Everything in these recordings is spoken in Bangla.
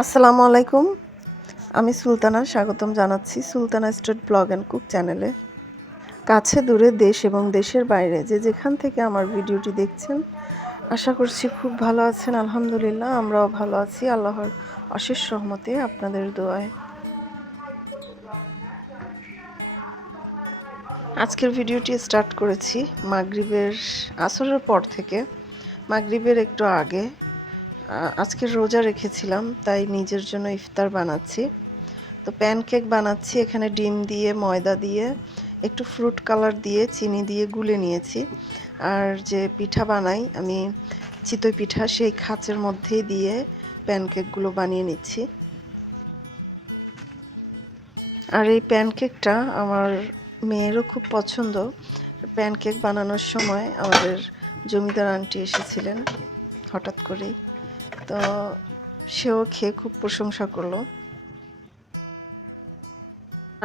আসসালামু আলাইকুম। আমি সুলতানা স্বাগতম জানাচ্ছি Sultana street blog and cook চ্যানেলে। কাছে দূরে দেশ এবং দেশের বাইরে যে যেখান থেকে আমার ভিডিওটি দেখছেন, আশা করছি খুব ভালো আছেন। আলহামদুলিল্লাহ আমরাও ভালো আছি আল্লাহর অশেষ রহমতে, আপনাদের দোয়ায়। আজকের ভিডিওটি স্টার্ট করেছি মাগরিবের আসরের পর থেকে, মাগরিবের একটু আগে। আজকে রোজা রেখেছিলাম, তাই নিজের জন্য ইফতার বানাচ্ছি। তো প্যানকেক বানাচ্ছি, এখানে ডিম দিয়ে ময়দা দিয়ে একটু ফ্রুট কালার দিয়ে চিনি দিয়ে গুলে নিয়েছি। আর যে পিঠা বানাই আমি চিতই পিঠা, সেই খাঁচের মধ্যেই দিয়ে প্যানকেকগুলো বানিয়ে নিচ্ছি। আর এই প্যানকেকটা আমার মেয়েরও খুব পছন্দ। প্যানকেক বানানোর সময় আমাদের জমিদার আন্টি এসেছিলেন হঠাৎ করেই, তো সেও খেয়ে খুব প্রশংসা করলো।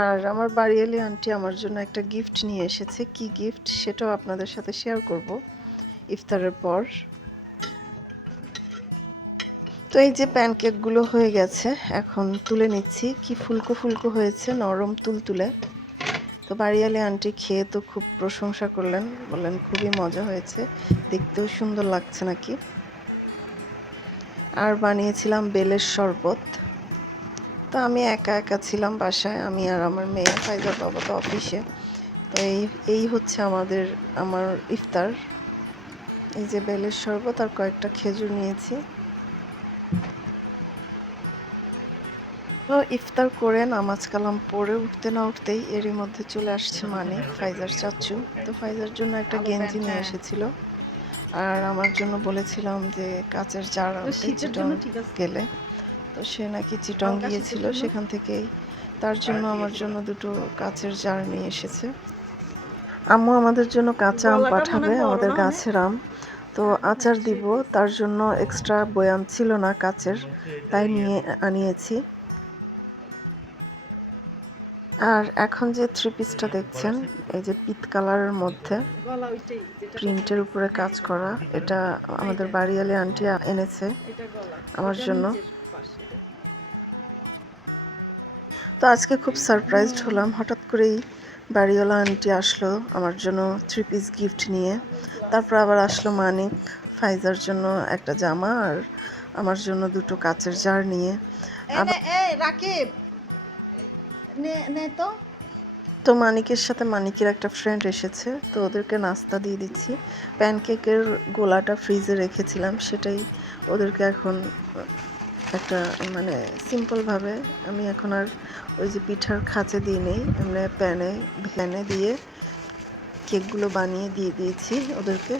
আর আমার বাড়িওয়ালি আন্টি আমার জন্য একটা গিফট নিয়ে এসেছে। কি গিফট সেটাও আপনাদের সাথে শেয়ার করব ইফতারের পর। তো এই যে প্যানকেকগুলো হয়ে গেছে, এখন তুলে নিচ্ছি। কি ফুলকো ফুলকো হয়েছে, নরম তুলতুলে। তো বাড়িওয়ালি আন্টি খেয়ে তো খুব প্রশংসা করলেন, বললেন খুবই মজা হয়েছে, দেখতেও সুন্দর লাগছে নাকি। আর বানিয়েছিলাম বেলের শরবত। তো আমি একা একা ছিলাম বাসায়, আমি আর আমার মেয়ে, ফাইজার বাবা তো অফিসে। তো এই হচ্ছে আমার ইফতার। এই যে বেলের শরবত আর কয়েকটা খেজুর নিয়েছি। তো ইফতার করে নামাজ কালাম পড়ে উঠতে না উঠতেই এরই মধ্যে চলে আসছে মানিক, ফাইজার চাচু। তো ফাইজার জন্য একটা গেঞ্জি নিয়ে এসেছিল, আর আমার জন্য বলেছিলাম যে কাচের জার আনতে চিটং গেলে। তো সে নাকি চিটং গিয়েছিল, সেখান থেকেই তার জন্য আমার জন্য দুটো কাচের জার নিয়ে এসেছে। আম্মু আমাদের জন্য কাঁচা আম পাঠাবে, আমাদের গাছের আম। তো আচার দিব, তার জন্য এক্সট্রা বয়াম ছিল না কাচের, তাই নিয়ে আনিয়েছি। আর এখন যে থ্রি পিসটা দেখছেন, এই যে পিত কালারের মধ্যে প্রিন্টের উপরে কাজ করা, এটা আমাদের বাড়িওয়ালি আন্টি এনেছে আমার জন্য। তো আজকে খুব সারপ্রাইজড হলাম, হঠাৎ করেই বাড়িওয়ালা আন্টি আসলো আমার জন্য থ্রি পিস গিফট নিয়ে। তারপর আবার আসলো মানিক ফাইজার জন্য একটা জামা আর আমার জন্য দুটো কাচের জার নিয়ে। রাকিব তো মানিকের সাথে মানিকের একটা ফ্রেন্ড এসেছে, তো ওদেরকে নাস্তা দিয়ে দিচ্ছি। প্যানকেকের গোলাটা ফ্রিজে রেখেছিলাম, সেটাই ওদেরকে এখন একটা মানে সিম্পলভাবে আমি এখন আর ওই যে পিঠার খাঁচে দিই নেই, আমরা প্যানে দিয়ে কেকগুলো বানিয়ে দিয়ে দিয়েছি ওদেরকে।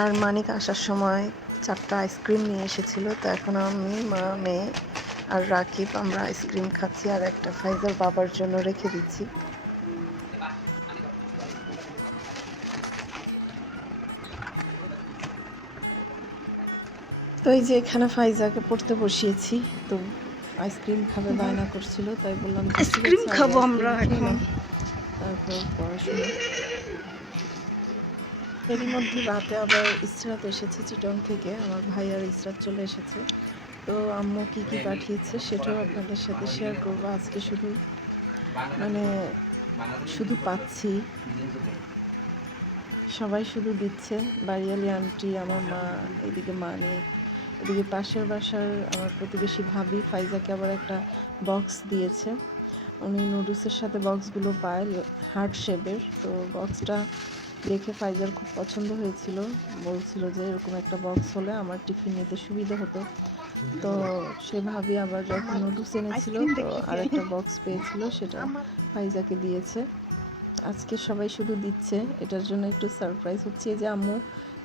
আর মানিক আসার সময় 4টা আইসক্রিম নিয়ে এসেছিলো, তো এখন আমি, মা, মেয়ে আর রাকিব আমরা আইসক্রিম খাচ্ছি, আর একটা ফাইজার বাবার জন্য রেখে দিচ্ছি। তো এই যে এখানে ফাইজাকে পড়তে বসিয়েছি, তো আইসক্রিম খাবে বায়না করছিল, তাই বললাম আইসক্রিম খাবো আমরা এখন। তারপর পড়াশোনা। এরই মধ্যে রাতে আবার ইসরাত এসেছে চিটং থেকে, আমার ভাই আর ইসরাত চলে এসেছে। তো আম্মু কি কি পাঠিয়েছে সেটাও আপনাদের সাথে শেয়ার করবো। আজকে মানে শুধু পাচ্ছি, সবাই শুধু দিচ্ছে। বাড়িওয়ালি আন্টি, আমার মা, এদিকে মানিক, এদিকে পাশের বাসার আমার প্রতিবেশী ভাবি ফাইজাকে আবার একটা বক্স দিয়েছে। উনি নুডলসের সাথে বক্সগুলো পায় হার্ট শেপের, তো বক্সটা দেখে ফাইজার খুব পছন্দ হয়েছিল, বলছিল যে এরকম একটা বক্স হলে আমার টিফিন নিতে সুবিধা হতো। তো সে ভাবি আবার যখন নুডলস এনেছিল, তো আর একটা বক্স পেয়েছিল, সেটা ফাইজাকে দিয়েছে। আজকে সবাই শুধু দিচ্ছে, এটার জন্য একটু সারপ্রাইজ হচ্ছে যে আম্মু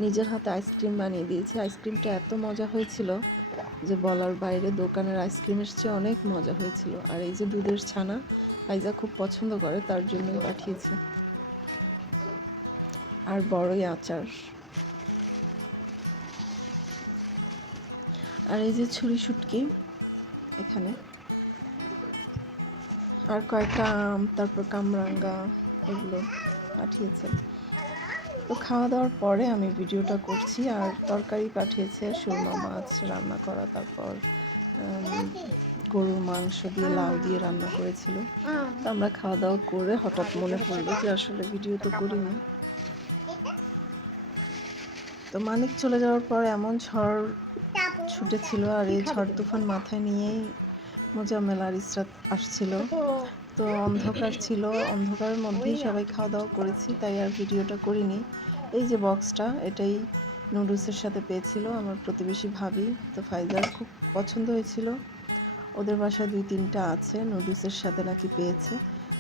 নিজের হাতে আইসক্রিম বানিয়ে দিয়েছে। আইসক্রিমটা এত মজা হয়েছিল যে বলার বাইরে, দোকানের আইসক্রিমের চেয়ে অনেক মজা হয়েছিল। আর এই যে দুধের ছানা ফাইজা খুব পছন্দ করে, তার জন্যই পাঠিয়েছে। আর বড়ই আচার, আর এই যে ছুরি শুটকি এখানে, আর কয়েকটা আম, তারপর কামরাঙ্গা, এগুলো পাঠিয়েছে। তো খাওয়া দাওয়ার পরে আমি ভিডিওটা করছি। আর তরকারি পাঠিয়েছে সুরমা মাছ রান্না করা, তারপর গরুর মাংস দিয়ে লাউ দিয়ে রান্না করেছিল। তো আমরা খাওয়া দাওয়া করে হঠাৎ মনে পড়লো যে আসলে ভিডিও তো করিনি। তো মানিক চলে যাওয়ার পর এমন ঝড় ছুটেছিল, আর এই ঝড় তুফান মাথায় নিয়েই মোজাম্মেল আর ইসরাত আসছিল। তো অন্ধকার ছিল, অন্ধকারের মধ্যেই সবাই খাওয়া দাওয়া করেছি, তাই আর ভিডিওটা করিনি। এই যে বক্সটা, এটাই নুডলসের সাথে পেয়েছিল আমার প্রতিবেশী ভাবি। তো ফাইজার খুব পছন্দ হয়েছিল, ওদের বাসায় 2-3টা আছে, নুডলসের সাথে নাকি পেয়েছে।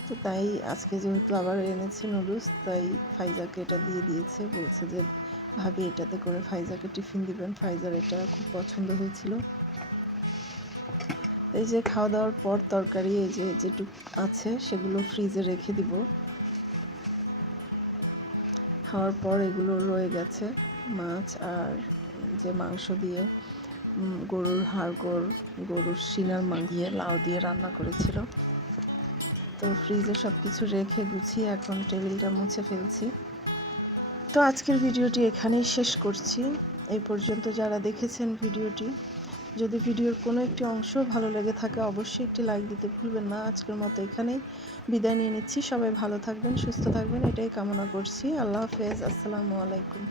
তো তাই আজকে যেহেতু আবার এনেছে নুডলস, তাই ফাইজাকে এটা দিয়ে দিয়েছে, বলছে যে ভাবি এটাতে করে ফাইজাকে টিফিন দিবেন, ফাইজার এটা খুব পছন্দ হয়েছিল। এই যে খাওয়া দাওয়ার পর তরকারি এই যে যেটুক আছে সেগুলো ফ্রিজে রেখে দিব। খাওয়ার পর এগুলো রয়ে গেছে, মাছ আর যে মাংস দিয়ে গরুর হাড়গোড়, গরুর শিঙার মাংস দিয়ে লাউ দিয়ে রান্না করেছিল। তো ফ্রিজে সব কিছু রেখে গুছিয়ে এখন টেবিলটা মুছে ফেলছি। তো আজকের ভিডিওটি এখানেই শেষ করছি। এই পর্যন্ত যারা দেখেছেন ভিডিওটি, যদি ভিডিওর কোনো একটি অংশ ভালো লেগে থাকে অবশ্যই একটি লাইক দিতে ভুলবেন না। আজকের মতো এখানেই বিদায় নিয়ে নিচ্ছি। সবাই ভালো থাকবেন, সুস্থ থাকবেন, এটাই কামনা করছি। আল্লাহ হাফেজ, আসসালামু আলাইকুম।